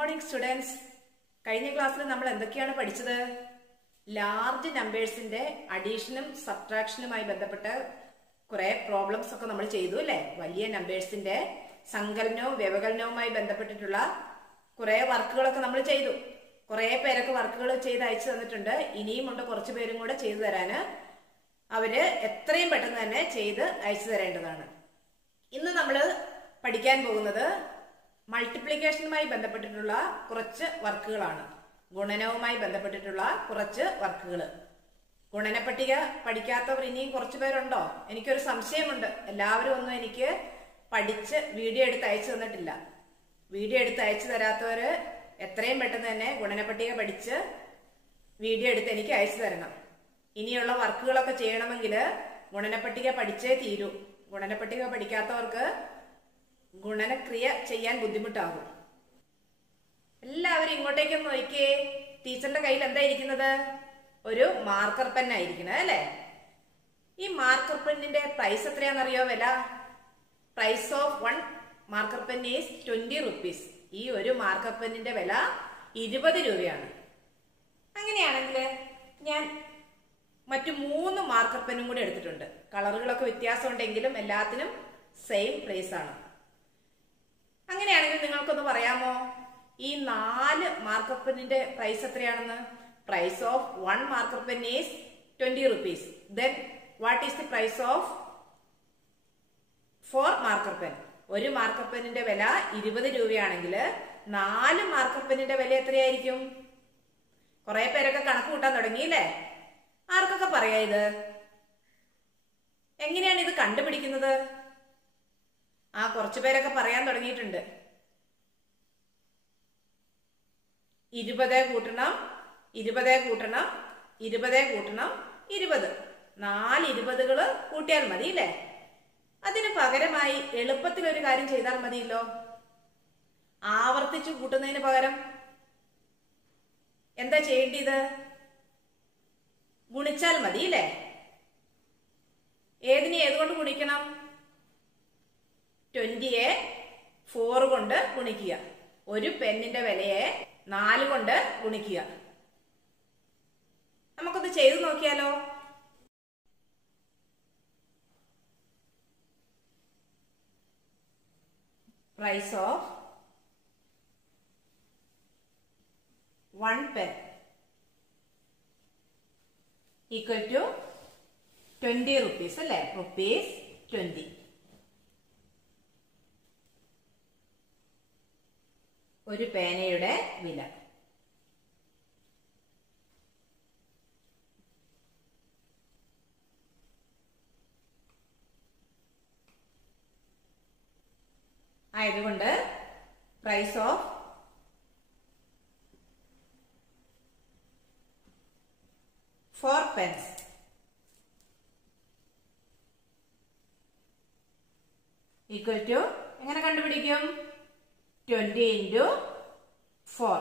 Morning students. കഴിഞ്ഞ ക്ലാസ്സിൽ നമ്മൾ എന്തൊക്കെയാണ് പഠിച്ചത്? ലാർജ് നമ്പേഴ്സിന്റെ അഡീഷനും സബ്ട്രാക്ഷനുമായി ബന്ധപ്പെട്ട് കുറെ പ്രോബ്ലംസ് ഒക്കെ നമ്മൾ ചെയ്തു അല്ലെ? വലിയ നമ്പേഴ്സിന്റെ സങ്കലനവും വ്യവകലനവുമായി ബന്ധപ്പെട്ടിട്ടുള്ള കുറെ വർക്കുകളൊക്കെ നമ്മൾ ചെയ്തു. കുറെ പേരൊക്കെ വർക്കുകൾ ചെയ്ത് അയച്ചു തന്നിട്ടുണ്ട്. ഇനിയും ഉണ്ട് കുറച്ചു പേരും കൂടെ ചെയ്തു തരാന്. അവര് എത്രയും പെട്ടെന്ന് തന്നെ ചെയ്ത് അയച്ചു തരേണ്ടതാണ്. ഇന്ന് നമ്മൾ പഠിക്കാൻ പോകുന്നത് മൾട്ടിപ്ലിക്കേഷനുമായി ബന്ധപ്പെട്ടിട്ടുള്ള കുറച്ച് വർക്കുകളാണ്. ഗുണനവുമായി ബന്ധപ്പെട്ടിട്ടുള്ള കുറച്ച് വർക്കുകൾ. ഗുണനപ്പട്ടിക പഠിക്കാത്തവർ ഇനിയും കുറച്ചു പേരുണ്ടോ? എനിക്കൊരു സംശയമുണ്ട്. എല്ലാവരും ഒന്നും എനിക്ക് പഠിച്ച് വീഡിയോ എടുത്ത് അയച്ചു തന്നിട്ടില്ല. വീഡിയോ എടുത്ത് അയച്ചു തരാത്തവര് എത്രയും പെട്ടെന്ന് തന്നെ ഗുണനപ്പട്ടിക പഠിച്ച് വീഡിയോ എടുത്ത് എനിക്ക് അയച്ചു തരണം. ഇനിയുള്ള വർക്കുകളൊക്കെ ചെയ്യണമെങ്കിൽ ഗുണനപ്പട്ടിക പഠിച്ചേ തീരൂ. ഗുണനപ്പട്ടിക പഠിക്കാത്തവർക്ക് ഗുണനക്രിയ ചെയ്യാൻ ബുദ്ധിമുട്ടാകും. എല്ലാവരും ഇങ്ങോട്ടേക്കൊന്ന് നോക്കിയേ. ടീച്ചറിന്റെ കയ്യിൽ എന്താ ഇരിക്കുന്നത്? ഒരു മാർക്കർ പെൻ ആയിരിക്കണം അല്ലെ? ഈ മാർക്കർ പെന്നിന്റെ പ്രൈസ് എത്രയാണെന്നറിയോ? വില price of 1 marker pen is 20 rupees. ഈ ഒരു മാർക്കർ പെന്നിന്റെ വില 20 രൂപയാണ്. അങ്ങനെയാണെങ്കിൽ ഞാൻ മറ്റു 3 മാർക്കർ പെന്നും കൂടി എടുത്തിട്ടുണ്ട്. കളറുകളൊക്കെ വ്യത്യാസം ഉണ്ടെങ്കിലും എല്ലാത്തിനും സെയിം പ്രൈസ് ആണ്. അങ്ങനെയാണെങ്കിൽ നിങ്ങൾക്കൊന്ന് പറയാമോ ഈ 4 മാർക്കർ പെന്നിന്റെ പ്രൈസ് എത്രയാണെന്ന്? Price of 1 marker pen is 20 rupees. Then what is the price of 4 marker pen? ഒരു മാർക്കർ പെന്നിന്റെ വില 20 രൂപയാണെങ്കിൽ 4 മാർക്കർ പെന്നിന്റെ വില എത്രയായിരിക്കും? കുറെ പേരൊക്കെ കണക്ക് കൂട്ടാൻ തുടങ്ങിയില്ലേ? ആർക്കൊക്കെ പറയാ ഇത്? എങ്ങനെയാണ് ഇത് കണ്ടുപിടിക്കുന്നത്? കുറച്ചു പേരൊക്കെ പറയാൻ തുടങ്ങിയിട്ടുണ്ട്. 20 കൂട്ടണം 20 കൂട്ടണം 20 കൂട്ടണം 20. 4 20കള് കൂട്ടിയാൽ മതി അല്ലേ? അതിന് പകരമായി എളുപ്പത്തിൽ ഒരു കാര്യം ചെയ്താൽ മതിയല്ലോ. ആവർത്തിച്ചു കൂട്ടുന്നതിന് പകരം എന്താ ചെയ്യേണ്ടത്? ഗുണിച്ചാൽ മതി അല്ലേ? ഏതിനെ ഏതുകൊണ്ട് ഗുണിക്കണം? 20യെ 4 കൊണ്ട് ഗുണിക്കുക. ഒരു പെന്നിന്റെ വിലയെ 4 കൊണ്ട് ഗുണിക്കുക. നമുക്കൊന്ന് ചെയ്തു നോക്കിയാലോ? Price of 1 pen equal to 20 rupees അല്ലേ? rupees 20. ഒരു പേനയുടെ വില. ആയതുകൊണ്ട് price of 4 pens equal to എങ്ങനെ കണ്ടുപിടിക്കും? 20 into 4.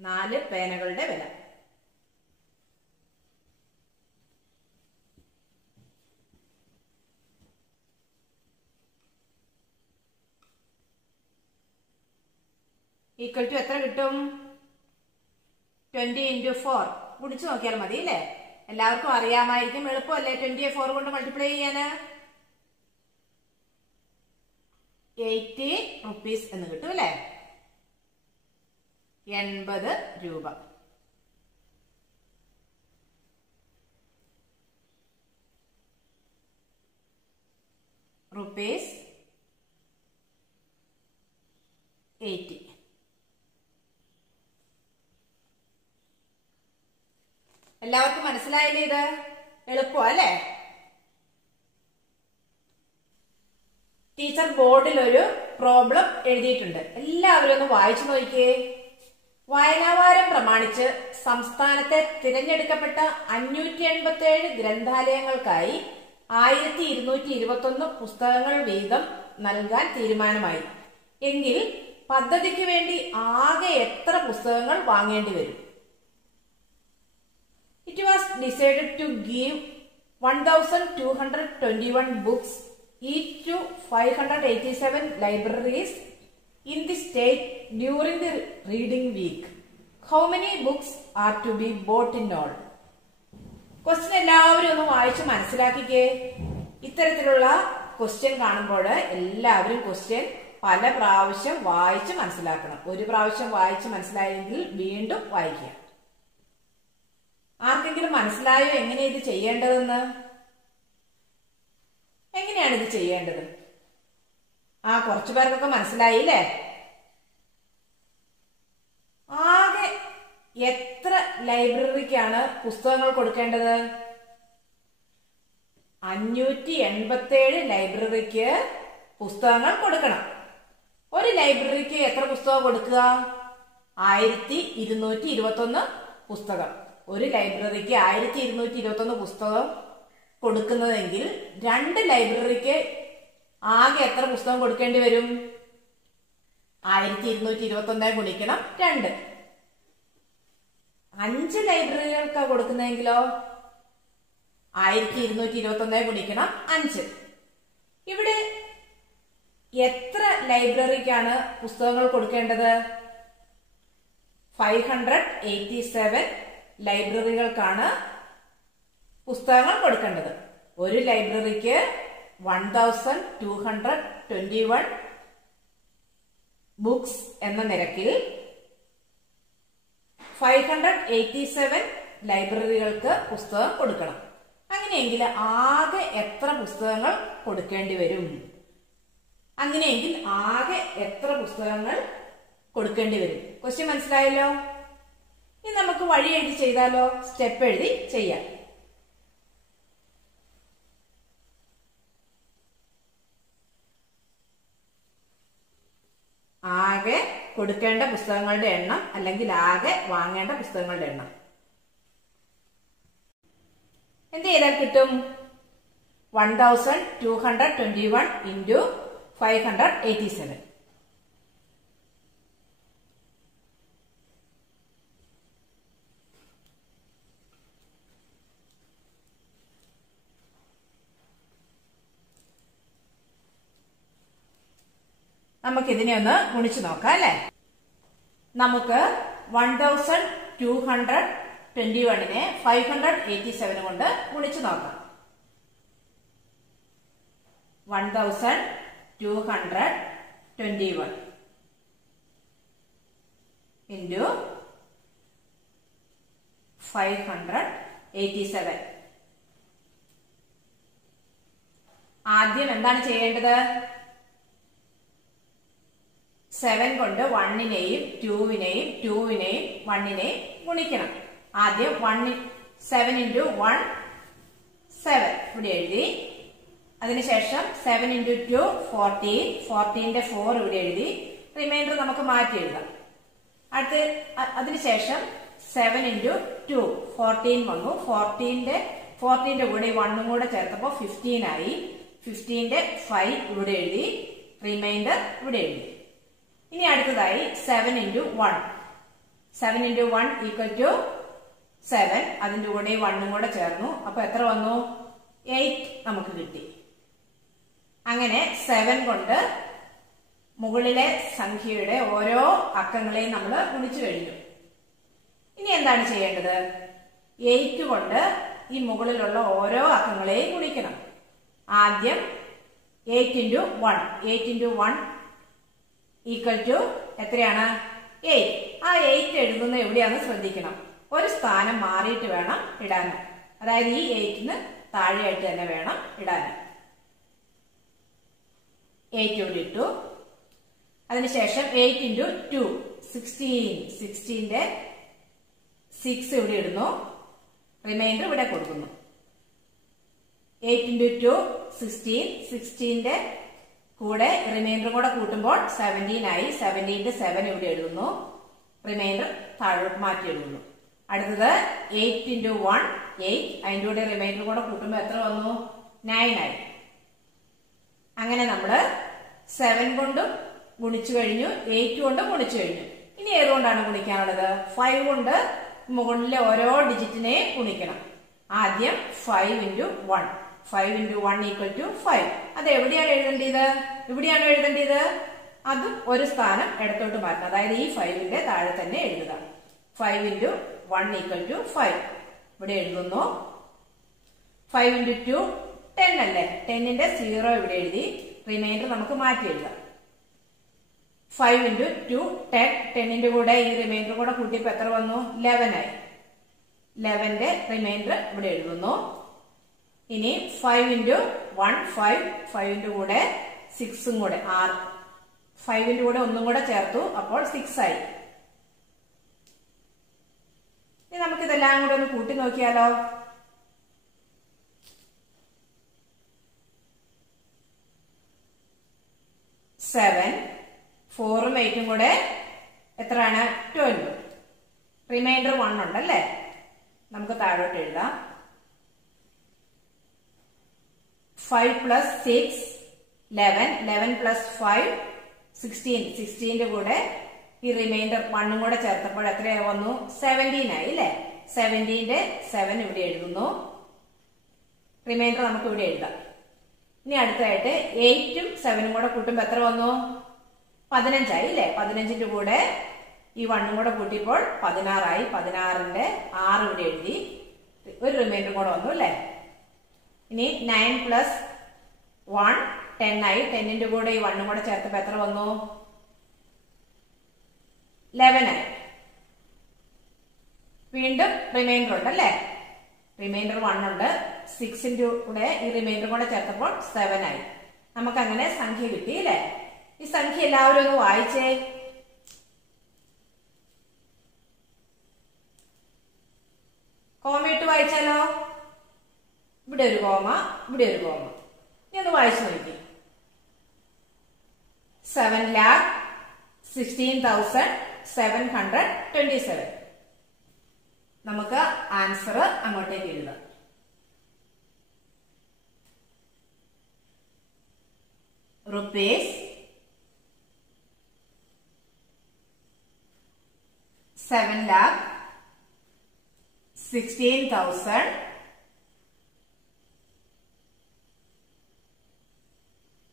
4 പേനകളുടെ വില. ഈക്വൽ ടു എത്ര കിട്ടും? 20 into 4 ഗുണിച്ചു നോക്കിയാൽ മതി അല്ലേ? എല്ലാവർക്കും അറിയാമായിരിക്കും. എളുപ്പമല്ലേ 20യെ 4 കൊണ്ട് മൾട്ടിപ്ലൈ ചെയ്യാന്? 80 rupees എന്ന് കിട്ടും അല്ലേ? 80 രൂപ. rupees 80. എല്ലാവർക്കും മനസ്സിലായില്ലേ? ഇത് എളുപ്പം അല്ലേ? ടീച്ചർ ബോർഡിൽ ഒരു പ്രോബ്ലം എഴുതിയിട്ടുണ്ട്. എല്ലാവരും ഒന്ന് വായിച്ചു നോക്കിയേ. വായനാവാരം പ്രമാണിച്ച് സംസ്ഥാനത്തെ തിരഞ്ഞെടുക്കപ്പെട്ട 587 ഗ്രന്ഥാലയങ്ങൾക്കായി 1221 പുസ്തകങ്ങൾ വീതം നൽകാൻ തീരുമാനമായി. എങ്കിൽ പദ്ധതിക്ക് വേണ്ടി ആകെ എത്ര പുസ്തകങ്ങൾ വാങ്ങേണ്ടി വരും? It was decided to give 1221 books each to 587 libraries in the state during the reading week. How many books are to be bought in all? Question എല്ലാവരും ഒന്ന് വായിച്ച് മനസ്സിലാക്കിക്കേ. ഇത്തരത്തിലുള്ള ക്വസ്റ്റ്യൻ കാണുമ്പോൾ എല്ലാവരും ക്വസ്റ്റ്യൻ പല പ്രാവശ്യം വായിച്ച് മനസ്സിലാക്കണം. ഒരു പ്രാവശ്യം വായിച്ച് മനസ്സിലായെങ്കിൽ വീണ്ടും വായിക്കുക. ആർക്കെങ്കിലും മനസ്സിലായോ എങ്ങനെ ഇത് ചെയ്യേണ്ടതെന്ന്? എങ്ങനെയാണ് ഇത് ചെയ്യേണ്ടത്? കുറച്ചു പേർക്കൊക്കെ മനസ്സിലായില്ലേ? ആകെ എത്ര ലൈബ്രറിക്കാണ് പുസ്തകങ്ങൾ കൊടുക്കേണ്ടത്? 587 ലൈബ്രറിക്ക് പുസ്തകങ്ങൾ കൊടുക്കണം. ഒരു ലൈബ്രറിക്ക് എത്ര പുസ്തകം കൊടുക്കുക? 1221 പുസ്തകം. ഒരു ലൈബ്രറിക്ക് 1221 പുസ്തകം കൊടുക്കുന്നതെങ്കിൽ 2 ലൈബ്രറിക്ക് ആകെ എത്ര പുസ്തകം കൊടുക്കേണ്ടി വരും? 1221 ഗുണിക്കണം 2. 5 ലൈബ്രറികൾക്കാണ് കൊടുക്കുന്നതെങ്കിലോ 1221 ഗുണിക്കണം 5. ഇവിടെ എത്ര ലൈബ്രറിക്കാണ് പുസ്തകങ്ങൾ കൊടുക്കേണ്ടത്? 587 ലൈബ്രറികൾക്കാണ് പുസ്തകങ്ങൾ കൊടുക്കേണ്ടത്. ഒരു ലൈബ്രറിക്ക് 1221 ബുക്സ് എന്ന നിരക്കിൽ 587 ലൈബ്രറികൾക്ക് പുസ്തകം കൊടുക്കണം. അങ്ങനെയെങ്കിൽ ആകെ എത്ര പുസ്തകങ്ങൾ കൊടുക്കേണ്ടി വരും? അങ്ങനെയെങ്കിൽ ആകെ എത്ര പുസ്തകങ്ങൾ കൊടുക്കേണ്ടി വരും? ക്വസ്റ്റ്യൻ മനസ്സിലായല്ലോ? ഇനി നമുക്ക് വഴി എഴുതി ചെയ്താലോ? സ്റ്റെപ്പ് എഴുതി ചെയ്യാം. ആകെ കൊടുക്കേണ്ട പുസ്തകങ്ങളുടെ എണ്ണം അല്ലെങ്കിൽ ആകെ വാങ്ങേണ്ട പുസ്തകങ്ങളുടെ എണ്ണം എന്ത് ചെയ്താൽ കിട്ടും? 1221 into 587. നമുക്ക് ഇതിനെ ഒന്ന് ഗുണിച്ചു നോക്കാം അല്ലെ? നമുക്ക് 1221നെ 587 കൊണ്ട് ഗുണിച്ചു നോക്കാം. 1221 into 587. ആദ്യം എന്താണ് ചെയ്യേണ്ടത്? 7 കൊണ്ട് 1നെയും 2വിനെയും 2വിനെയും 1നെയും ഗുണിക്കണം. ആദ്യം 7 into 1 7 ഇവിടെ എഴുതി. അതിനുശേഷം 7 into 2 14. 14ന്റെ 4 ഇവിടെ എഴുതി. റിമൈൻഡർ നമുക്ക് മാറ്റി എഴുതാം. അതിനുശേഷം 7 into 2 14 വന്നു. 14ന്റെ കൂടെ 1 കൂടെ ചേർത്തപ്പോ 15 ആയി. 15ന്റെ 5 ഇവിടെ എഴുതി. റിമൈൻഡർ ഇവിടെ എഴുതി. ഇനി അടുത്തതായി 7 into 1. 7 into 1 equal to 7. അതിന്റെ കൂടെ 1 കൂടെ ചേർന്നു. അപ്പൊ എത്ര വന്നു? 8 നമുക്ക് കിട്ടി. അങ്ങനെ 7 കൊണ്ട് മുകളിലെ സംഖ്യയുടെ ഓരോ അക്കങ്ങളെയും നമ്മൾ ഗുണിച്ചു കഴിഞ്ഞു. ഇനി എന്താണ് ചെയ്യേണ്ടത്? 8 കൊണ്ട് ഈ മുകളിലുള്ള ഓരോ അക്കങ്ങളെയും ഗുണിക്കണം. ആദ്യം 8 into 1. 8 into 1 ഈക്വൽ ടു എത്രയാണ്? 8. ആ 8 എഴുതുന്ന എവിടെയാണെന്ന് ശ്രദ്ധിക്കണം. ഒരു സ്ഥാനം മാറിയിട്ട് വേണം ഇടാൻ. അതായത് ഈ 8ന് താഴെയായിട്ട് തന്നെ വേണം ഇടാൻ. 8 ഇവിടെ ഇട്ടു. അതിനുശേഷം 8 into 2 16. 16ന്റെ 6 ഇവിടെ ഇടുന്നു. റിമൈൻഡർ ഇവിടെ കൊടുക്കുന്നു. 8 into 2 16. 16ന്റെ കൂടെ റിമൈൻഡർ കൂടെ കൂട്ടുമ്പോൾ 17 ആയി. 17ന്റെ 7 ഇവിടെ എഴുതുന്നു. റിമൈൻഡർ താഴോട്ട് മാറ്റി എഴുതുന്നു. അടുത്തത് 8 into 1 8. അതിന്റെ കൂടെ റിമൈൻഡർ കൂടെ കൂട്ടുമ്പോൾ എത്ര വന്നു? 9 ആയി. അങ്ങനെ നമ്മള് 7 കൊണ്ടും ഗുണിച്ചു കഴിഞ്ഞു, 8 കൊണ്ടും ഗുണിച്ചു കഴിഞ്ഞു. ഇനി ഏതുകൊണ്ടാണ് ഗുണിക്കാനുള്ളത്? 5 കൊണ്ട് മുകളിലെ ഓരോ ഡിജിറ്റിനെ ഗുണിക്കണം. ആദ്യം 5 into 1. 5 into 1 equal to 5. അത് എവിടെയാണ് എഴുതേണ്ടത്? ഇവിടെയാണ് എഴുതേണ്ടത്. അതും ഒരു സ്ഥാനം ഇടത്തോട്ട് മാറ്റണം. അതായത് ഈ 5ന്റെ താഴെ തന്നെ എഴുതുക. 5 into 1 equal to 5. ഇവിടെ എഴുതുന്നു. 5 into 2 10 അല്ലേ? 10ന്റെ 0 ഇവിടെ എഴുതി. റിമൈൻഡർ നമുക്ക് മാറ്റി എഴുതാം. 5 into 2 10. 10ന്റെ കൂടെ ഈ റിമൈൻഡർ കൂടെ കൂട്ടിയപ്പോൾ എത്ര വന്നു? 11 ആയി. 11ന്റെ റിമൈൻഡർ ഇവിടെ എഴുതുന്നു. ഇനി 5 into 1 5. 5ന്റെ കൂടെ 6ഉം കൂടെ 6. 5ന്റെ കൂടെ ഒന്നും കൂടെ ചേർത്തു. അപ്പോൾ 6 ആയി. ഇനി നമുക്കിതെല്ലാം കൂടെ ഒന്ന് കൂട്ടി നോക്കിയാലോ? 7 4ഉം 8ഉം കൂടെ എത്രയാണ്? 12. റിമൈൻഡർ 1 ഉണ്ടല്ലേ? നമുക്ക് താഴോട്ട് എഴുതാം. 5 plus 6 11. 11 plus 5 16. 16ന്റെ കൂടെ ഈ റിമൈൻഡർ 1ഉം കൂടെ ചേർത്തപ്പോൾ എത്രയാ വന്നു? 17 ആയി അല്ലേ? 17ന്റെ 7 ഇവിടെ എഴുതുന്നു. റിമൈൻഡർ നമുക്ക് ഇവിടെ എഴുതാം. ഇനി അടുത്തായിട്ട് 8ഉം 7ഉം കൂടെ കൂട്ടുമ്പോൾ എത്ര വന്നു? 15 ആയി അല്ലേ? 15ന്റെ കൂടെ ഈ 1ഉം കൂടെ കൂട്ടിയപ്പോൾ 16 ആയി. 16ന്റെ 6 ഇവിടെ എഴുതി. ഒരു റിമൈൻഡർ കൂടെ വന്നു അല്ലേ? ഇനി 9 plus 1 10 ആയി. 10ന്റെ കൂടെ ഈ 1ഉം കൂടെ ചേർത്തപ്പോൾ എത്ര വന്നു? 11 ആയി. വീണ്ടും റിമൈൻഡർ ഉണ്ട് അല്ലേ? റിമൈൻഡർ 1 ഉണ്ട്. 6ന്റെ കൂടെ ഈ റിമൈൻഡർ കൂടെ ചേർത്തപ്പോൾ 7 ആയി. നമുക്ക് അങ്ങനെ സംഖ്യ കിട്ടി അല്ലേ? ഈ സംഖ്യ എല്ലാവരും ഒന്ന് വായിച്ചേ. കോമ ഇട്ട് വായിച്ചാലോ? ഇവിടെ ഒരു കോമ, ഇവിടെ ഒരു കോമ. ഇനി ഒന്ന് വായിച്ചു നോക്കി. 7,16,727. നമുക്ക് ആൻസർ അങ്ങോട്ടേക്ക് എഴുതാം. Rupees 7,16,727.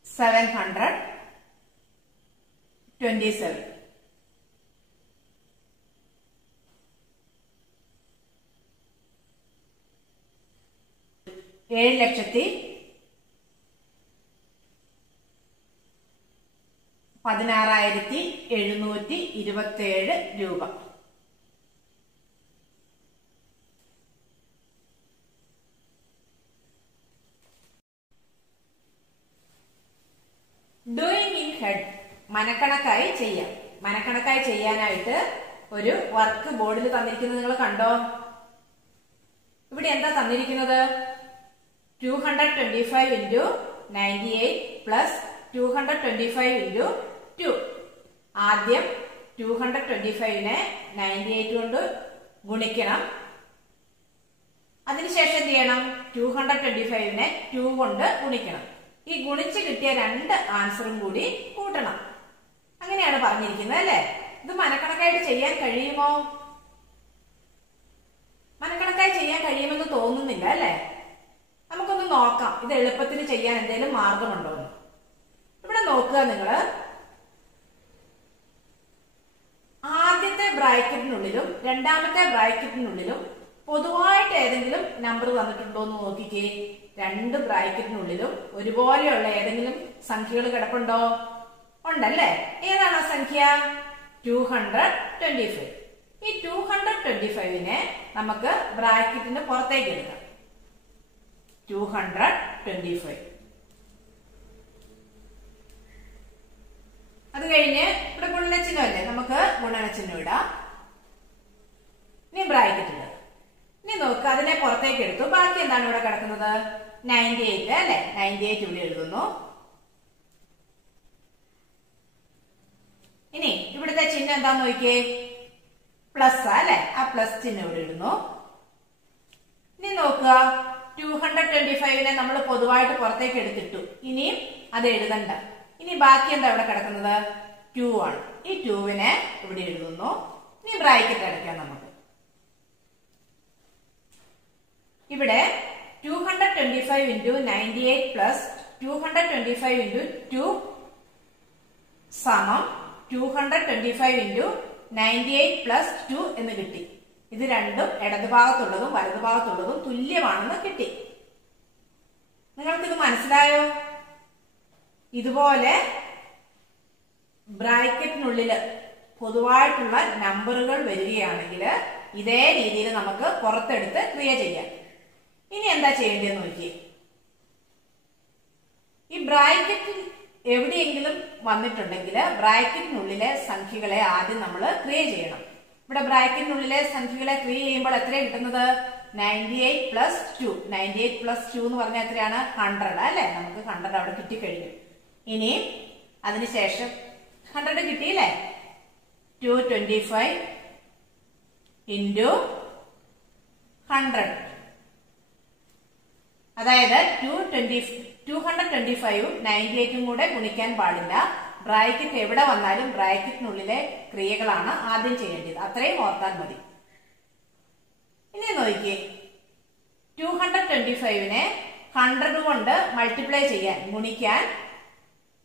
7,16,727 രൂപ. Doing in head. മനക്കണക്കായി ചെയ്യാം. മനക്കണക്കായി ചെയ്യാനായിട്ട് ഒരു വർക്ക് ബോർഡിൽ തന്നിരിക്കുന്നത് നിങ്ങൾ കണ്ടോ? ഇവിടെ എന്താ തന്നിരിക്കുന്നത്? 225 into 98 plus 225 into 2. ആദ്യം 225നെ 98 കൊണ്ട് ഗുണിക്കണം. അതിനുശേഷം എന്ത് ചെയ്യണം? 225നെ 2 കൊണ്ട് ഗുണിക്കണം. ഈ ഗുണിച്ച് കിട്ടിയ രണ്ട് ആൻസറും കൂടി കൂട്ടണം. അങ്ങനെയാണ് പറഞ്ഞിരിക്കുന്നത് അല്ലേ? ഇത് മനക്കണക്കായിട്ട് ചെയ്യാൻ കഴിയുമോ? മനക്കണക്കായി ചെയ്യാൻ കഴിയുമെന്ന് തോന്നുന്നില്ല അല്ലേ? നമുക്കൊന്ന് നോക്കാം ഇത് എളുപ്പത്തിൽ ചെയ്യാൻ എന്തെങ്കിലും മാർഗമുണ്ടോ എന്ന്. ഇവിടെ നോക്കുക നിങ്ങള്. ആദ്യത്തെ ബ്രാക്കറ്റിനുള്ളിലും രണ്ടാമത്തെ ബ്രാക്കറ്റിനുള്ളിലും പൊതുവായിട്ട് ഏതെങ്കിലും നമ്പർ തന്നിട്ടുണ്ടോ എന്ന് നോക്കിക്കേ. രണ്ട് ബ്രാക്കറ്റിനുള്ളിലും ഒരുപോലെയുള്ള ഏതെങ്കിലും സംഖ്യകൾ കിടപ്പുണ്ടോ? ഉണ്ടല്ലേ? ഏതാണ് ആ സംഖ്യ? 225. ഈ 225നെ നമുക്ക് ബ്രാക്കറ്റിന് പുറത്തേക്ക് എടുക്കാം. 225. അത് കഴിഞ്ഞ് ഇവിടെ ഗുണനച്ചിഹ്നം അല്ലേ? നമുക്ക് ഗുണനച്ചിഹ്നം ഇടാം. ഇനി ബ്രാക്കറ്റ് ഇടാം. ഇനി നോക്കുക, അതിനെ പുറത്തേക്ക് എടുത്തു. ബാക്കി എന്താണ് ഇവിടെ കിടക്കുന്നത്? 98 അല്ലെ? 98 ഇവിടെ എഴുതുന്നു. ഇനി ഇവിടുത്തെ ചിഹ്നം എന്താന്ന് നോക്കിയേ. പ്ലസ് അല്ലെ? ആ പ്ലസ് ചിഹ്നം ഇവിടെ ഇടുന്നു. ഇനി നോക്കുക, 225നെ നമ്മൾ പൊതുവായിട്ട് പുറത്തേക്ക് എടുത്തിട്ടു. ഇനിയും അത് എഴുതണ്ട. ഇനി ബാക്കി എന്താ ഇവിടെ കിടക്കുന്നത്? 2 ആണ്. ഈ 2നെ ഇവിടെ എഴുതുന്നു. ഇനി ബ്രാക്കറ്റ് അടയ്ക്കാം നമുക്ക്. ഇവിടെ 225 225 into 98 plus 225 into 2 സമം 225 into 98 plus 2 എന്ന് കിട്ടി. ഇത് രണ്ടും ഇടതുഭാഗത്തുള്ളതും വലതുഭാഗത്തുള്ളതും തുല്യമാണെന്ന് കിട്ടി. നിങ്ങൾക്കിത് മനസ്സിലായോ? ഇതുപോലെ ബ്രാക്കറ്റിനുള്ളിൽ പൊതുവായിട്ടുള്ള നമ്പറുകൾ വരികയാണെങ്കിൽ ഇതേ രീതിയിൽ നമുക്ക് പുറത്തെടുത്ത് ക്രിയ ചെയ്യാം. ഇനി എന്താ ചെയ്യേണ്ടതെന്ന് നോക്കിയേ. ഈ ബ്രാക്കറ്റിൽ എവിടെയെങ്കിലും വന്നിട്ടുണ്ടെങ്കിൽ ബ്രാക്കറ്റിനുള്ളിലെ സംഖ്യകളെ ആദ്യം നമ്മൾ ക്രിയ ചെയ്യണം. ഇവിടെ ബ്രാക്കറ്റിനുള്ളിലെ സംഖ്യകളെ ക്രിയ ചെയ്യുമ്പോൾ എത്രയാണ് കിട്ടുന്നത്? 98 plus 2. 98 plus 2 എന്ന് പറഞ്ഞാൽ എത്രയാണ്? 100 അല്ലെ? നമുക്ക് 100 അവിടെ കിട്ടിക്കഴിഞ്ഞു. ഇനി അതിനുശേഷം 100 കിട്ടിയില്ലേ? 225 into 100. അതായത് 225ഉം 98ഉം കൂടെ ഗുണിക്കാൻ പാടില്ല. ബ്രാക്കറ്റ് എവിടെ വന്നാലും ബ്രാക്കറ്റിനുള്ളിലെ ക്രിയകളാണ് ആദ്യം ചെയ്യേണ്ടത്. അത്രയും ഓർത്താൽ മതി. ഇനി നോക്കിയേ, 225നെ 100 കൊണ്ട് മൾട്ടിപ്ലൈ ചെയ്യാൻ, ഗുണിക്കാൻ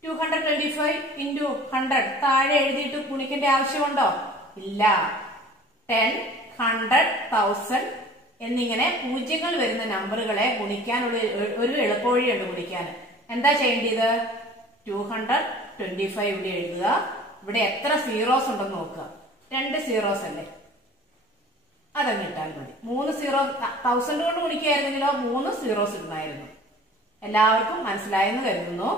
225 into 100 താഴെ എഴുതിയിട്ട് ഗുണിക്കേണ്ട ആവശ്യമുണ്ടോ? ഇല്ല. 10, 100, 1000 എന്നിങ്ങനെ പൂജ്യങ്ങൾ വരുന്ന നമ്പറുകളെ ഗുണിക്കാനുള്ള ഒരു എളുപ്പവഴിയുണ്ട് ഗുണിക്കാൻ. എന്താ ചെയ്യേണ്ടത്? 225 ഇവിടെ എഴുതുക. ഇവിടെ എത്ര സീറോസ് ഉണ്ടെന്ന് നോക്കുക. 2 സീറോസ് അല്ലേ? അതങ്ങ് ഇട്ടാൽ മതി. 3 സീറോ 1000 കൊണ്ട് ഗുണിക്കുകയായിരുന്നെങ്കിലോ 3 സീറോസ് ഇടുന്നായിരുന്നു. എല്ലാവർക്കും മനസ്സിലായെന്ന് കരുതുന്നു.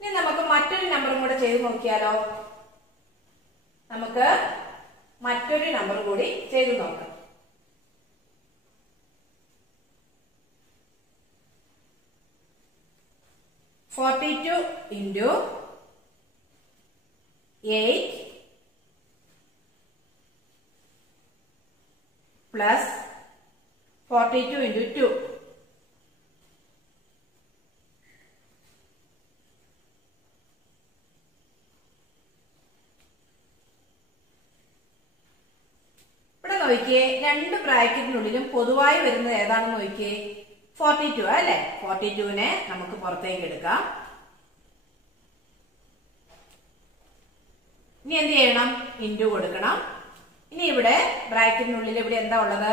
ഇനി നമുക്ക് മറ്റൊരു നമ്പറും കൂടെ ചെയ്ത് നോക്കിയാലോ? നമുക്ക് മറ്റൊരു നമ്പർ കൂടി ചെയ്തു നോക്കാം. (42 into 8 plus 42 into 2. ഇവിടെ നോക്കിയേ, രണ്ട് ബ്രാക്കറ്റിനുള്ളിലും പൊതുവായി വരുന്നത് ഏതാണെന്ന് നോക്കിയേ? 42 അല്ലെ? 42നെ നമുക്ക് പുറത്തേക്ക് എടുക്കാം. ഇനി എന്ത് ചെയ്യണം? ഇൻറ്റു കൊടുക്കണം. ഇനി ഇവിടെ ബ്രാക്കറ്റിനുള്ളിൽ ഇവിടെ എന്താ ഉള്ളത്?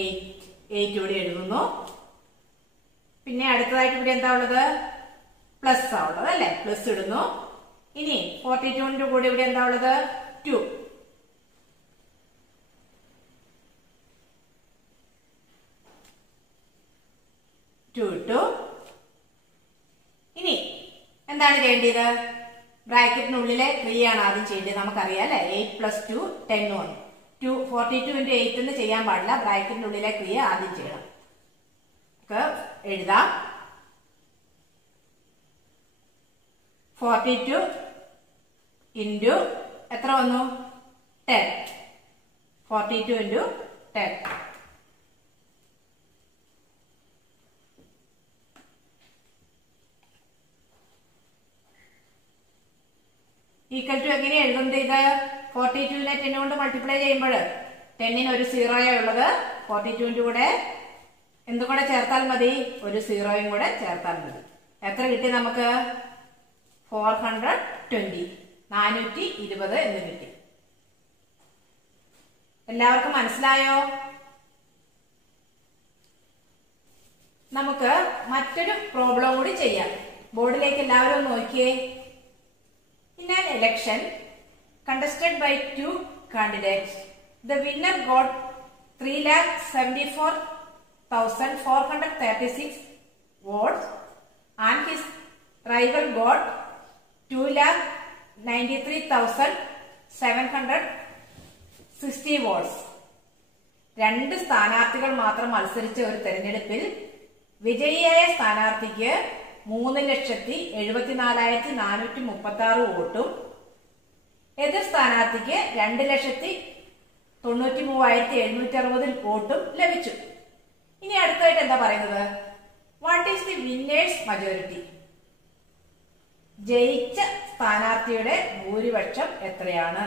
8 ഇവിടെ എഴുതുന്നു. പിന്നെ അടുത്തതായിട്ട് ഇവിടെ എന്താ ഉള്ളത്? പ്ലസ് ആ ഉള്ളത് അല്ലെ? പ്ലസ് ഇടുന്നു. ഇനി 42ന്റെ കൂടെ ഇവിടെ എന്താ ഉള്ളത്? 2. ഇനി എന്താണ് ചെയ്യേണ്ടത്? ബ്രാക്കറ്റിനുള്ളിലെ ക്രിയയാണ് ആദ്യം ചെയ്യേണ്ടത്. നമുക്കറിയാം അല്ലെ? 8 plus 2 10 വന്നു. 42 into 8 എന്ന് ചെയ്യാൻ പാടില്ല. ബ്രാക്കറ്റിനുള്ളിലെ ക്രിയ ആദ്യം ചെയ്യണം. എഴുതാം. 42 into എത്ര വന്നു? 10. 42 into 10. ഈക്വൽ ടു എങ്ങനെ എഴുതുന്നത്? ഇത് 42നെ 10 കൊണ്ട് മൾട്ടിപ്ലൈ ചെയ്യുമ്പോൾ 10ന് ഒരു സീറോയാ ഉള്ളത്. 42ന്റെ കൂടെ എന്തും കൂടെ ചേർത്താൽ മതി? ഒരു സീറോയും കൂടെ ചേർത്താൽ മതി. എത്ര കിട്ടി നമുക്ക്? 420 420 എന്ന് കിട്ടി. എല്ലാവർക്കും മനസ്സിലായോ? നമുക്ക് മറ്റൊരു പ്രോബ്ലം കൂടി ചെയ്യാം. ബോർഡിലേക്ക് എല്ലാവരും നോക്കിയേ. In an election contested by 2 candidates, the winner got 3,74,436 votes and his rival got 2,93,760 votes. രണ്ട് സ്ഥാനാർത്ഥികൾ മാത്രം മത്സരിച്ച ഒരു തെരഞ്ഞെടുപ്പിൽ വിജയിയായ സ്ഥാനാർത്ഥിക്ക് 3,74,436 വോട്ടും എതിർ സ്ഥാനാർത്ഥിക്ക് 2,93,760 വോട്ടും ലഭിച്ചു. ഇനി അടുത്തായിട്ട് എന്താ പറയുന്നത്? What is the winners majority? ജയിച്ച സ്ഥാനാർത്ഥിയുടെ ഭൂരിപക്ഷം എത്രയാണ്?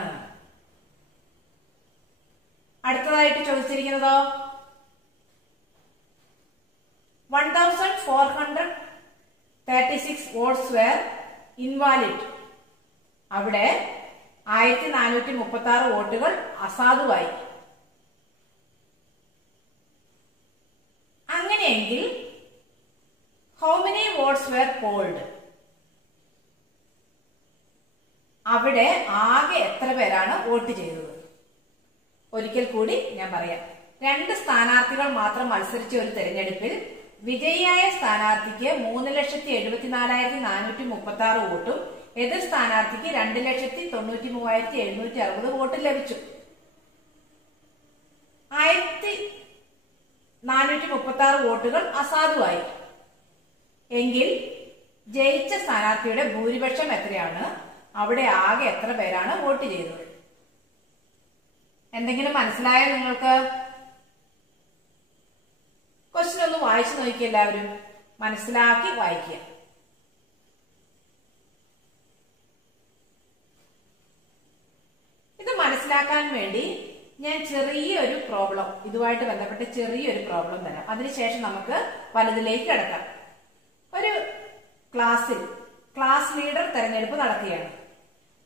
അടുത്തതായിട്ട് ചോദിച്ചിരിക്കുന്നതോ 1436 votes were invalid. അവിടെ 1436 വോട്ടുകൾ അസാധുവായി. അങ്ങനെയെങ്കിൽ how many votes were polled? അവിടെ ആകെ എത്ര പേരാണ് വോട്ട് ചെയ്തത്? ഒരിക്കൽ കൂടി ഞാൻ പറയാം. 2 സ്ഥാനാർത്ഥികൾ മാത്രം മത്സരിച്ച ഒരു തെരഞ്ഞെടുപ്പിൽ വിജയിയായ സ്ഥാനാർത്ഥിക്ക് 3,74,436 വോട്ടും എതിർ സ്ഥാനാർത്ഥിക്ക് 2,93,760 വോട്ടും ലഭിച്ചു. 1,436 വോട്ടുകൾ അസാധുവായി. എങ്കിൽ ജയിച്ച സ്ഥാനാർത്ഥിയുടെ ഭൂരിപക്ഷം എത്രയാണ്? അവിടെ ആകെ എത്ര പേരാണ് വോട്ട് ചെയ്തത്? എന്തെങ്കിലും മനസ്സിലായോ നിങ്ങൾക്ക്? ക്വസ്റ്റ്യൻ ഒന്ന് വായിച്ചു നോക്കിയ എല്ലാവരും, മനസ്സിലാക്കി വായിക്കുക. ഇത് മനസ്സിലാക്കാൻ വേണ്ടി ഞാൻ ചെറിയൊരു പ്രോബ്ലം, ഇതുമായിട്ട് ബന്ധപ്പെട്ട് ചെറിയൊരു പ്രോബ്ലം തരാം. അതിനുശേഷം നമുക്ക് വലുതിലേക്ക് കിടക്കാം. ഒരു ക്ലാസ്സിൽ ക്ലാസ് ലീഡർ തെരഞ്ഞെടുപ്പ് നടക്കുകയാണ്.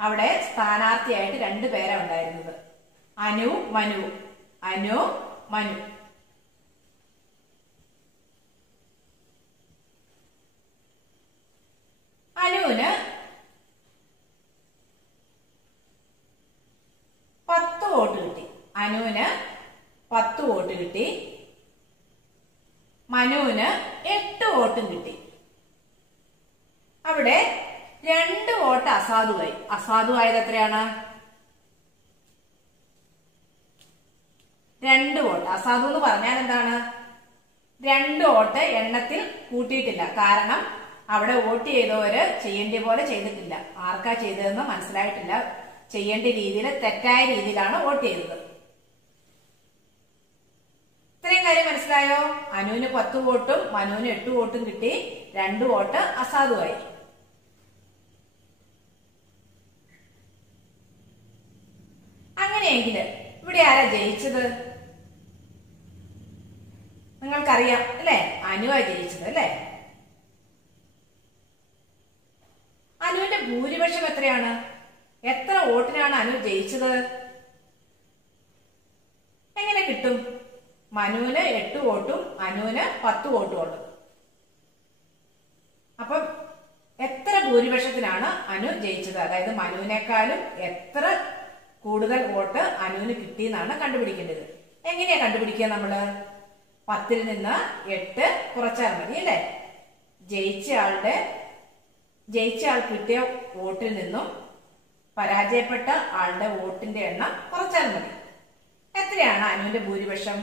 അവിടെ സ്ഥാനാർത്ഥിയായിട്ട് 2 പേരാണ് ഉണ്ടായിരുന്നത്, അനു മനു. അനു മനു. അനുവിന് 10 വോട്ട് കിട്ടി. അനുവിന് 10 വോട്ട് കിട്ടി. മനുവിന് 8 വോട്ടും കിട്ടി. അവിടെ 2 വോട്ട് അസാധുവായി. അസാധുവായത് എത്രയാണ്? 2 വോട്ട്. അസാധു എന്ന് പറഞ്ഞാൽ എന്താണ്? 2 വോട്ട് എണ്ണത്തിൽ കൂട്ടിയിട്ടില്ല. കാരണം അവിടെ വോട്ട് ചെയ്തവര് ചെയ്യേണ്ട പോലെ ചെയ്തിട്ടില്ല. ആർക്കാ ചെയ്തതെന്ന് മനസ്സിലായിട്ടില്ല. ചെയ്യേണ്ട രീതിയിൽ തെറ്റായ രീതിയിലാണ് വോട്ട് ചെയ്തത്. ഇത്രയും കാര്യം മനസ്സിലായോ? അനുവിന് 10 വോട്ടും മനുവിന് 8 വോട്ടും കിട്ടി. 2 വോട്ട് അസാധുവായി. അങ്ങനെയെങ്കിൽ ഇവിടെ ആരാ ജയിച്ചത്? നിങ്ങൾക്കറിയാം അല്ലെ? അനുവാ ജയിച്ചത് അല്ലെ? അനുവിന്റെ ഭൂരിപക്ഷം എത്രയാണ്? എത്ര വോട്ടിനാണ് അനു ജയിച്ചത്? എങ്ങനെ കിട്ടും? മനുവിന് 8 വോട്ടും അനുവിന് 10 വോട്ടും ഉണ്ട്. അപ്പം എത്ര ഭൂരിപക്ഷത്തിനാണ് അനു ജയിച്ചത്? അതായത് മനുവിനേക്കാളും എത്ര കൂടുതൽ വോട്ട് അനുവിന് കിട്ടിയെന്നാണ് കണ്ടുപിടിക്കേണ്ടത്. എങ്ങനെയാ കണ്ടുപിടിക്കുക? നമ്മള് 10ൽ നിന്ന് 8 കുറച്ചാൽ മതി അല്ലെ? ജയിച്ച ആൾ കിട്ടിയ വോട്ടിൽ നിന്നും പരാജയപ്പെട്ട ആളുടെ വോട്ടിന്റെ എണ്ണം കുറച്ചാൽ മതി. എത്രയാണ് അനുവിന്റെ ഭൂരിപക്ഷം?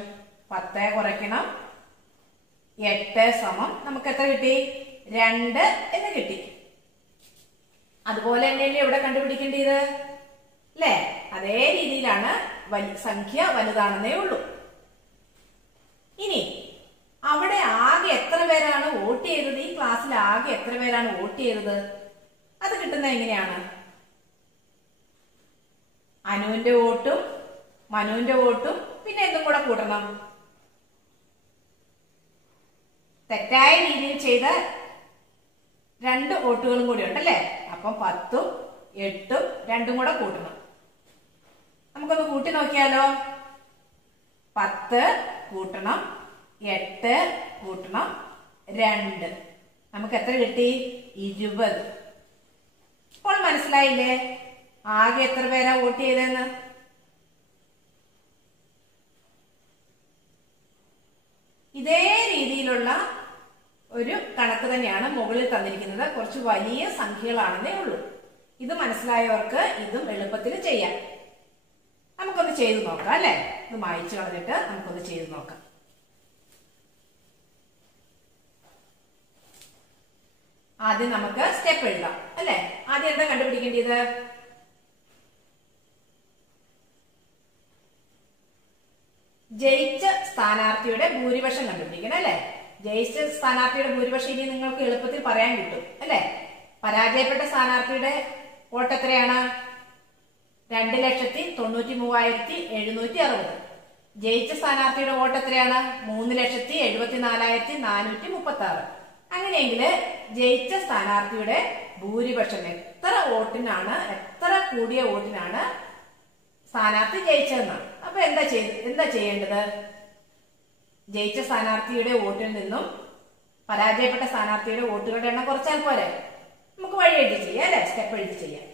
10 കുറയ്ക്കണം 8 സമം നമുക്ക് എത്ര കിട്ടി? 2 എന്ന് കിട്ടി. അതുപോലെ തന്നെയല്ലേ ഇവിടെ കണ്ടുപിടിക്കേണ്ടത് അല്ലെ? അതേ രീതിയിലാണ് സംഖ്യ വലുതാണെന്നേ ഉള്ളൂ. ഇനി അവിടെ ആകെ എത്ര പേരാണ് വോട്ട് ചെയ്തത്? ഈ ക്ലാസ്സിൽ ആകെ എത്ര പേരാണ് വോട്ട് ചെയ്തത്? അത് കിട്ടുന്നത് എങ്ങനെയാണ്? അനുവിന്റെ വോട്ടും മനുവിന്റെ വോട്ടും പിന്നെ എന്തും കൂടെ കൂട്ടണം. തെറ്റായ രീതിയിൽ ചെയ്ത 2 വോട്ടുകളും കൂടി ഉണ്ടല്ലേ? അപ്പം 10ഉം 8ഉം 2ഉം കൂടെ കൂട്ടണം. നമുക്കൊന്ന് കൂട്ടി നോക്കിയാലോ? 10 കൂട്ടണം 8 കൂട്ടണം 2, നമുക്ക് എത്ര കിട്ടി? 20. ഇപ്പോൾ മനസ്സിലായില്ലേ ആകെ എത്ര പേരാ വോട്ട് ചെയ്തെന്ന്? ഇതേ രീതിയിലുള്ള ഒരു കണക്ക് തന്നെയാണ് മുകളിൽ തന്നിരിക്കുന്നത്. കുറച്ച് വലിയ സംഖ്യകളാണെന്നേ ഉള്ളൂ. ഇത് മനസ്സിലായവർക്ക് ഇതും എളുപ്പത്തിൽ ചെയ്യാം. നമുക്കൊന്ന് ചെയ്തു നോക്കാം അല്ലെ? ഇത് മായ്ച്ചു കളഞ്ഞിട്ട് നമുക്കൊന്ന് ചെയ്തു നോക്കാം. ആദ്യം നമുക്ക് സ്റ്റെപ്പ് എഴുതാം അല്ലെ? ആദ്യം എന്താ കണ്ടുപിടിക്കേണ്ടത്? ജയിച്ച സ്ഥാനാർത്ഥിയുടെ ഭൂരിപക്ഷം കണ്ടുപിടിക്കണം അല്ലെ? ജയിച്ച സ്ഥാനാർത്ഥിയുടെ ഭൂരിപക്ഷം ഇനി നിങ്ങൾക്ക് എളുപ്പത്തിൽ പറയാൻ കിട്ടും അല്ലെ? പരാജയപ്പെട്ട സ്ഥാനാർത്ഥിയുടെ വോട്ട് എത്രയാണ്? 2,93,760. ജയിച്ച സ്ഥാനാർത്ഥിയുടെ വോട്ട് എത്രയാണ്? 3,74,436. അങ്ങനെയെങ്കിൽ ജയിച്ച സ്ഥാനാർത്ഥിയുടെ ഭൂരിപക്ഷം എത്ര കൂടിയ വോട്ടിനാണ് സ്ഥാനാർത്ഥി ജയിച്ചതെന്നാണ്. അപ്പൊ എന്താ ചെയ്യേണ്ടത്? ജയിച്ച സ്ഥാനാർത്ഥിയുടെ വോട്ടിൽ നിന്നും പരാജയപ്പെട്ട സ്ഥാനാർത്ഥിയുടെ വോട്ടുകളുടെ എണ്ണം കുറച്ചാൽ പോരെ? നമുക്ക് വഴി എഴുതി ചെയ്യാം അല്ലെ? സ്റ്റെപ്പ് എഴുതി ചെയ്യാം.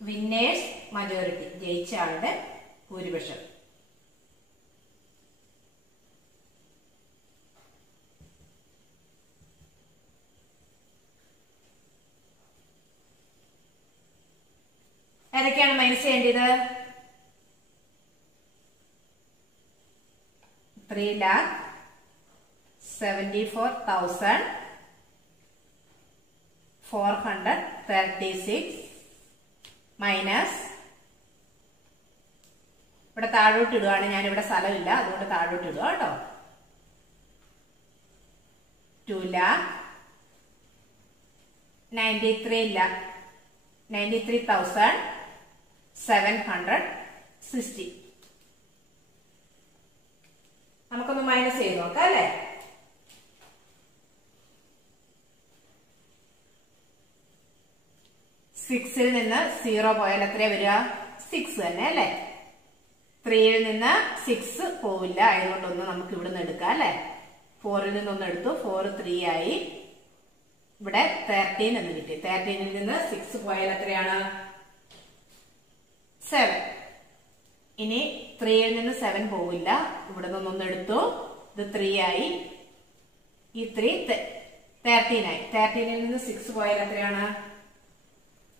വിന്നേഴ്സ് മജോറിറ്റി, ജയിച്ച ആളുടെ ഭൂരിപക്ഷം. ഏതൊക്കെയാണ് മൈനസ് ചെയ്യേണ്ടത്? 3,74,436 മൈനസ്, ഇവിടെ താഴോട്ട് ഇടുകയാണ്, ഞാൻ ഇവിടെ സ്ഥലമില്ല അതുകൊണ്ട് താഴോട്ട് ഇടുക കേട്ടോ. 2,93,760. നമുക്കൊന്ന് മൈനസ് ചെയ്ത് നോക്കാം അല്ലെ? സിക്സിൽ നിന്ന് 0 പോയാൽ എത്രയാ വരിക? 6 തന്നെ അല്ലെ? 3യിൽ നിന്ന് 6 പോവില്ല, ആയതുകൊണ്ടൊന്ന് നമുക്ക് ഇവിടുന്ന് എടുക്കാം അല്ലെ? 4ൽ നിന്നൊന്ന് എടുത്തു, 4 3 ആയി. ഇവിടെ 13 എന്ന് കിട്ടി. 13ൽ നിന്ന് 6 പോയാൽ എത്രയാണ്? 7. ഇനി 3യിൽ നിന്ന് 7 പോവില്ല, ഇവിടെ നിന്നൊന്ന് എടുത്തു, ഇത് 3 ആയി. ഈ 3 13 ആയി. 13ൽ നിന്ന് 6 പോയാൽ എത്രയാണ്?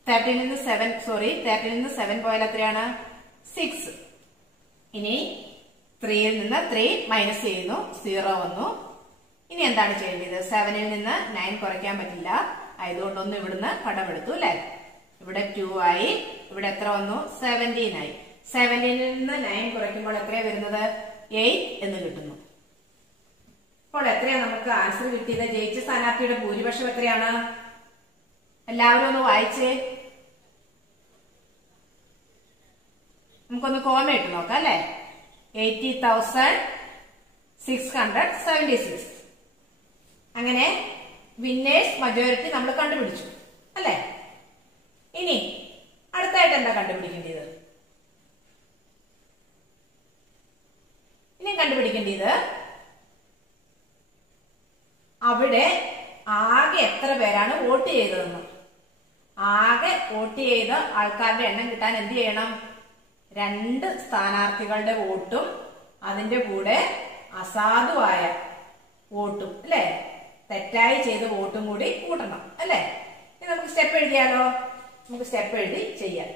13ൽ നിന്ന് 7 പോയാൽ എത്രയാണ്? 6. ഇനി 3യിൽ നിന്ന് 3 മൈനസ് ചെയ്യുന്നു, 0 വന്നു. ഇനി എന്താണ് ചെയ്യേണ്ടത്? 7ൽ നിന്ന് 9 കുറയ്ക്കാൻ പറ്റില്ല, ആയതുകൊണ്ടൊന്ന് ഇവിടുന്ന് കടമെടുത്തു അല്ലെ? ഇവിടെ 2 ആയി. ഇവിടെ എത്ര വന്നു? 17 ആയി. 17ൽ നിന്ന് 9 കുറയ്ക്കുമ്പോൾ എത്രയാ വരുന്നത്? 8 എന്ന് കിട്ടുന്നു. അപ്പോൾ എത്രയാ നമുക്ക് ആൻസർ കിട്ടിയത്? ജയിച്ച സ്ഥാനാർത്ഥിയുടെ ഭൂരിപക്ഷം എത്രയാണ്? എല്ലാവരും ഒന്ന് വായിച്ചേ. നമുക്കൊന്ന് കോമ ഇട്ട് നോക്കാം അല്ലെ? 80,676. അങ്ങനെ വിന്നേഴ്സ് മജോറിറ്റി നമ്മൾ കണ്ടുപിടിച്ചു അല്ലെ? ഇനി അടുത്തായിട്ട് എന്താ കണ്ടുപിടിക്കേണ്ടത്? ഇനി കണ്ടുപിടിക്കേണ്ടത് അവിടെ ആകെ എത്ര പേരാണ് വോട്ട് ചെയ്തതെന്ന്. ആകെ വോട്ട് ചെയ്ത ആൾക്കാരുടെ എണ്ണം കിട്ടാൻ എന്ത് ചെയ്യണം? 2 സ്ഥാനാർത്ഥികളുടെ വോട്ടും അതിന്റെ കൂടെ അസാധുവായ വോട്ടും അല്ലെ, തെറ്റായി ചെയ്ത വോട്ടും കൂടി കൂട്ടണം അല്ലെ? ഇനി നമുക്ക് സ്റ്റെപ്പ് എഴുതിയാലോ? നമുക്ക് സ്റ്റെപ്പ് എഴുതി ചെയ്യാം.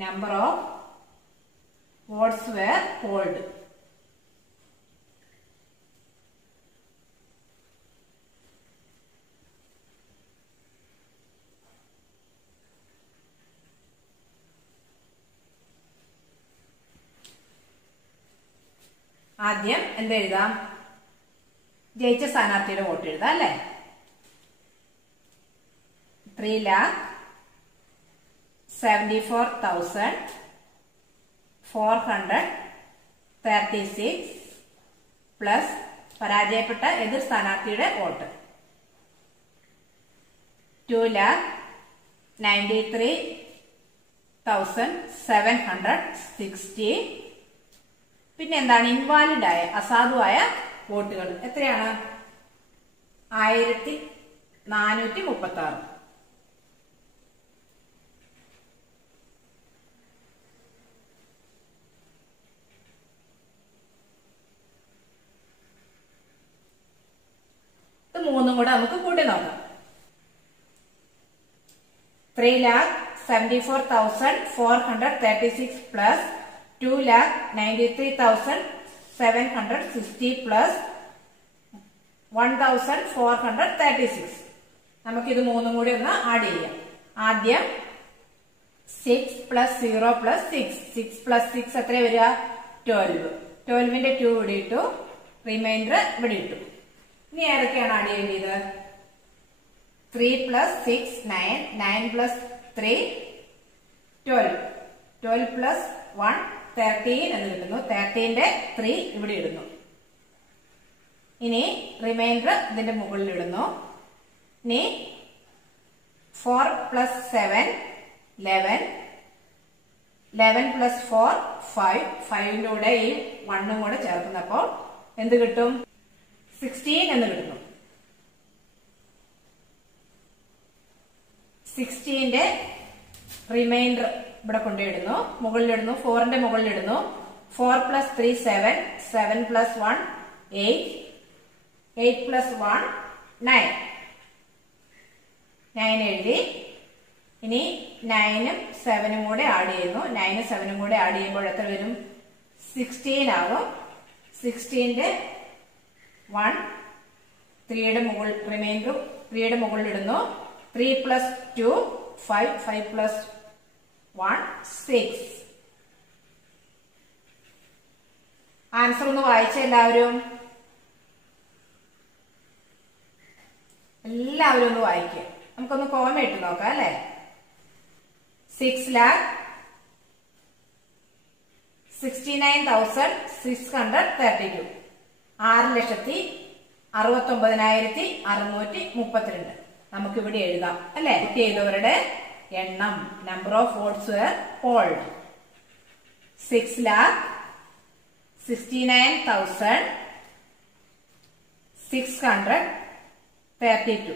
Number of votes were polled. ആദ്യം എന്തെഴുതാം? ജയിച്ച സ്ഥാനാർത്ഥിയുടെ വോട്ട് എഴുതാം അല്ലെ? 3,74,436 പ്ലസ് പരാജയപ്പെട്ട എതിർ സ്ഥാനാർത്ഥിയുടെ വോട്ട്. 2,93,760. പിന്നെ എന്താണ് ഇൻവാലിഡ് ആയ അസാധുവായ വോട്ടുകൾ എത്രയാണ്? 1436. മൂന്നും കൂടെ നമുക്ക് കൂട്ടി നോക്കാം. 3,74,436 പ്ലസ് 2,93,760 പ്ലസ് 1,436. നമുക്കിത് മൂന്നും കൂടി ഒന്ന് ആഡ് ചെയ്യാം. ആദ്യം 6 പ്ലസ് 0 പ്ലസ് 6 പ്ലസ് 6 എത്ര വരിക? 12. 12ന്റെ 2 ഇവിടെ ഇട്ടു, റിമൈൻഡർ ഇവിടെ ഇട്ടു. ഇനി ഏതൊക്കെയാണ് ആഡ് ചെയ്യേണ്ടത്? 3 പ്ലസ് 6 9, 9 പ്ലസ് 3 12, 12 പ്ലസ് 1 13 എന്ന് കിട്ടുന്നു. 13ന്റെ 3 ഇവിടെ ഇടുന്നു. ഇനി റിമൈൻഡർ ഇതിന്റെ മുകളിൽ ഇടുന്നു. ഇനി 4 പ്ലസ് 7 11, 11 പ്ലസ് 4 5, 5ന്റെ കൂടെ ഈ 1ഉം കൂടെ ചേർക്കുന്നപ്പോൾ എന്ത് കിട്ടും? 16 എന്ന് കിട്ടുന്നു. 16ന്റെ റിമൈൻഡർ ഇവിടെ കൊണ്ടുപോയിടുന്നു, മുകളിലിടുന്നു. 4ന്റെ മുകളിലിടുന്നു. 4 പ്ലസ് 3 7, 7 പ്ലസ് 1 8, 8 പ്ലസ് 1 9, 9 എഴുതി. ഇനി 9ഉം 7ഉം കൂടെ ആഡ് ചെയ്യുന്നു. 9ഉം 7ഉം കൂടെ ആഡ് ചെയ്യുമ്പോൾ എത്ര വരും? 16 ആകും. 16ന്റെ 1 3യുടെ മുകളിൽ റിമൈൻഡർ 3യുടെ മുകളിൽ ഇടുന്നു. 3 പ്ലസ് 2 5, 5 പ്ലസ് 1 6. ആൻസർ ഒന്ന് വായിച്ച എല്ലാവരും ഒന്ന് വായിക്കുക. നമുക്കൊന്ന് കോമ ഇട്ട് നോക്കാം അല്ലെ. 6,69,632. 6,69,632. നമുക്കിവിടെ എഴുതാം അല്ലെ. വോട്ട് ചെയ്തവരുടെ എണ്ണം, നമ്പർ ഓഫ് വോട്ട്സ് വെർ പോൾഡ് 6,69,632.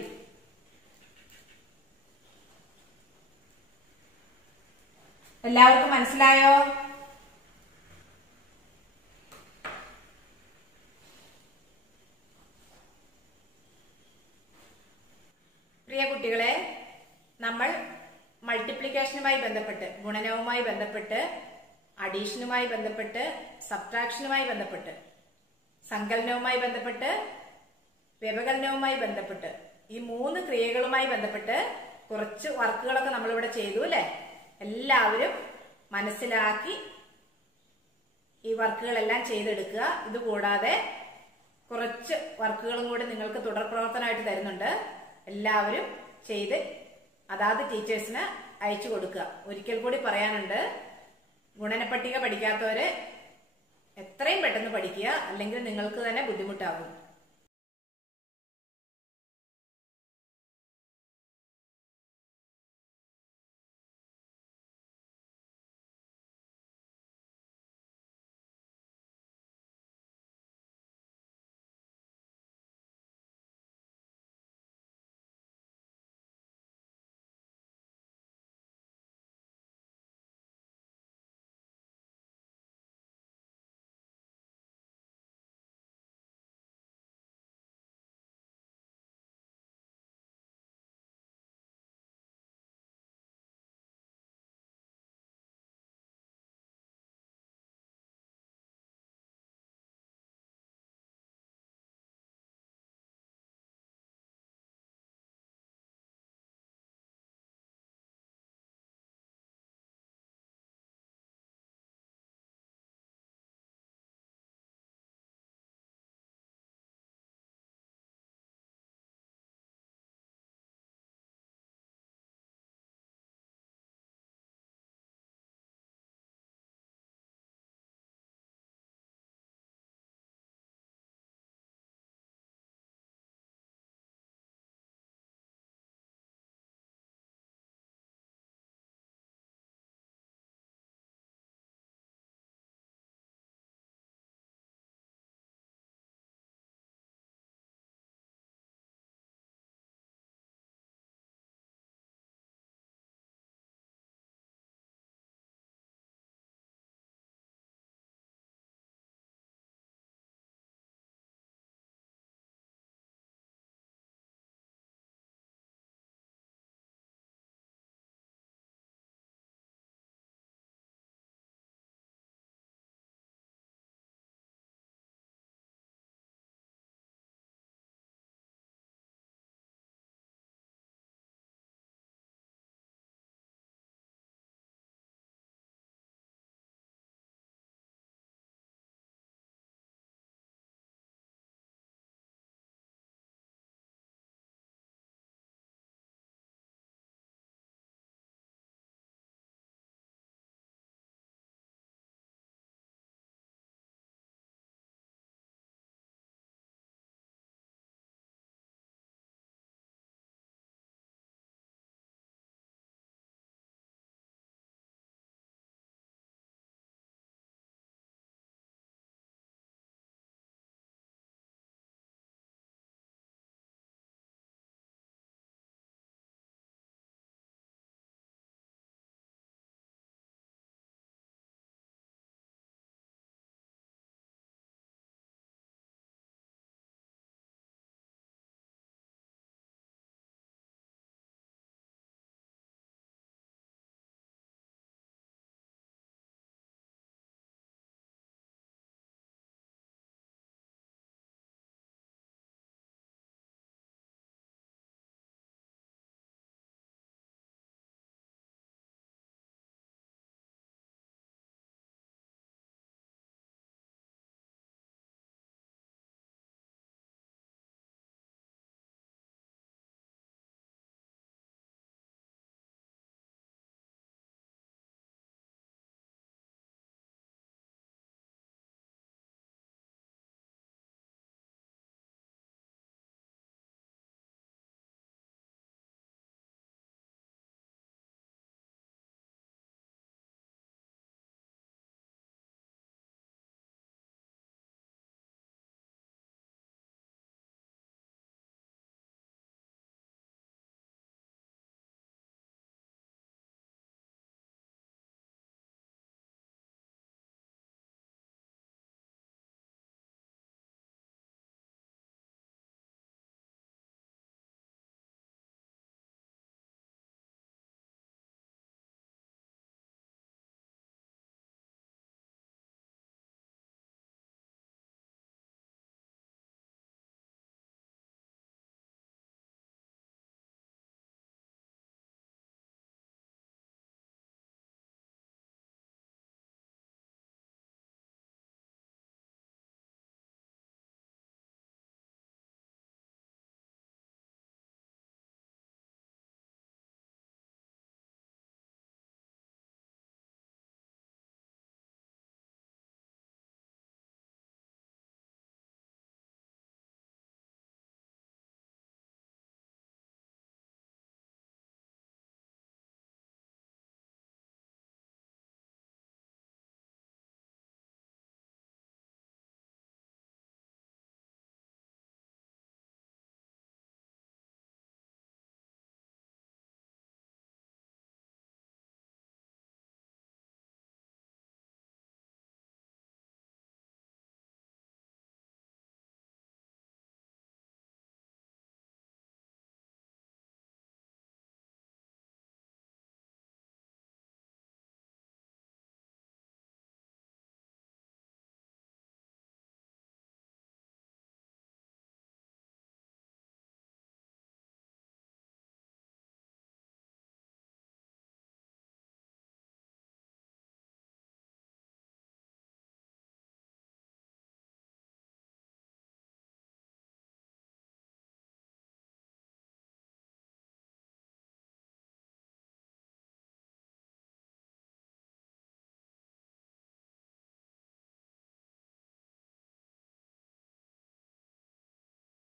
എല്ലാവർക്കും മനസ്സിലായോ? പ്രിയ കുട്ടികളെ, നമ്മൾ മൾട്ടിപ്ലിക്കേഷനുമായി ബന്ധപ്പെട്ട്, ഗുണനവുമായി ബന്ധപ്പെട്ട്, അഡീഷനുമായി ബന്ധപ്പെട്ട്, സബ്ട്രാക്ഷനുമായി ബന്ധപ്പെട്ട്, സങ്കലനവുമായി ബന്ധപ്പെട്ട്, വ്യവകലനവുമായി ബന്ധപ്പെട്ട്, ഈ 3 ക്രിയകളുമായി ബന്ധപ്പെട്ട് കുറച്ച് വർക്കുകളൊക്കെ നമ്മളിവിടെ ചെയ്തു അല്ലെ. എല്ലാവരും മനസ്സിലാക്കി ഈ വർക്കുകളെല്ലാം ചെയ്തെടുക്കുക. ഇതുകൂടാതെ കുറച്ച് വർക്കുകളും കൂടി നിങ്ങൾക്ക് തുടർ പ്രവർത്തനമായിട്ട് തരുന്നുണ്ട്. എല്ലാവരും ചെയ്ത് അതാത് ടീച്ചേഴ്സിന് അയച്ചു കൊടുക്കുക. ഒരിക്കൽ കൂടി പറയാനുണ്ട്, ഗുണനപ്പട്ടിക പഠിക്കാത്തവര് എത്രയും പെട്ടെന്ന് പഠിക്കുക, അല്ലെങ്കിൽ നിങ്ങൾക്ക് തന്നെ ബുദ്ധിമുട്ടാകും.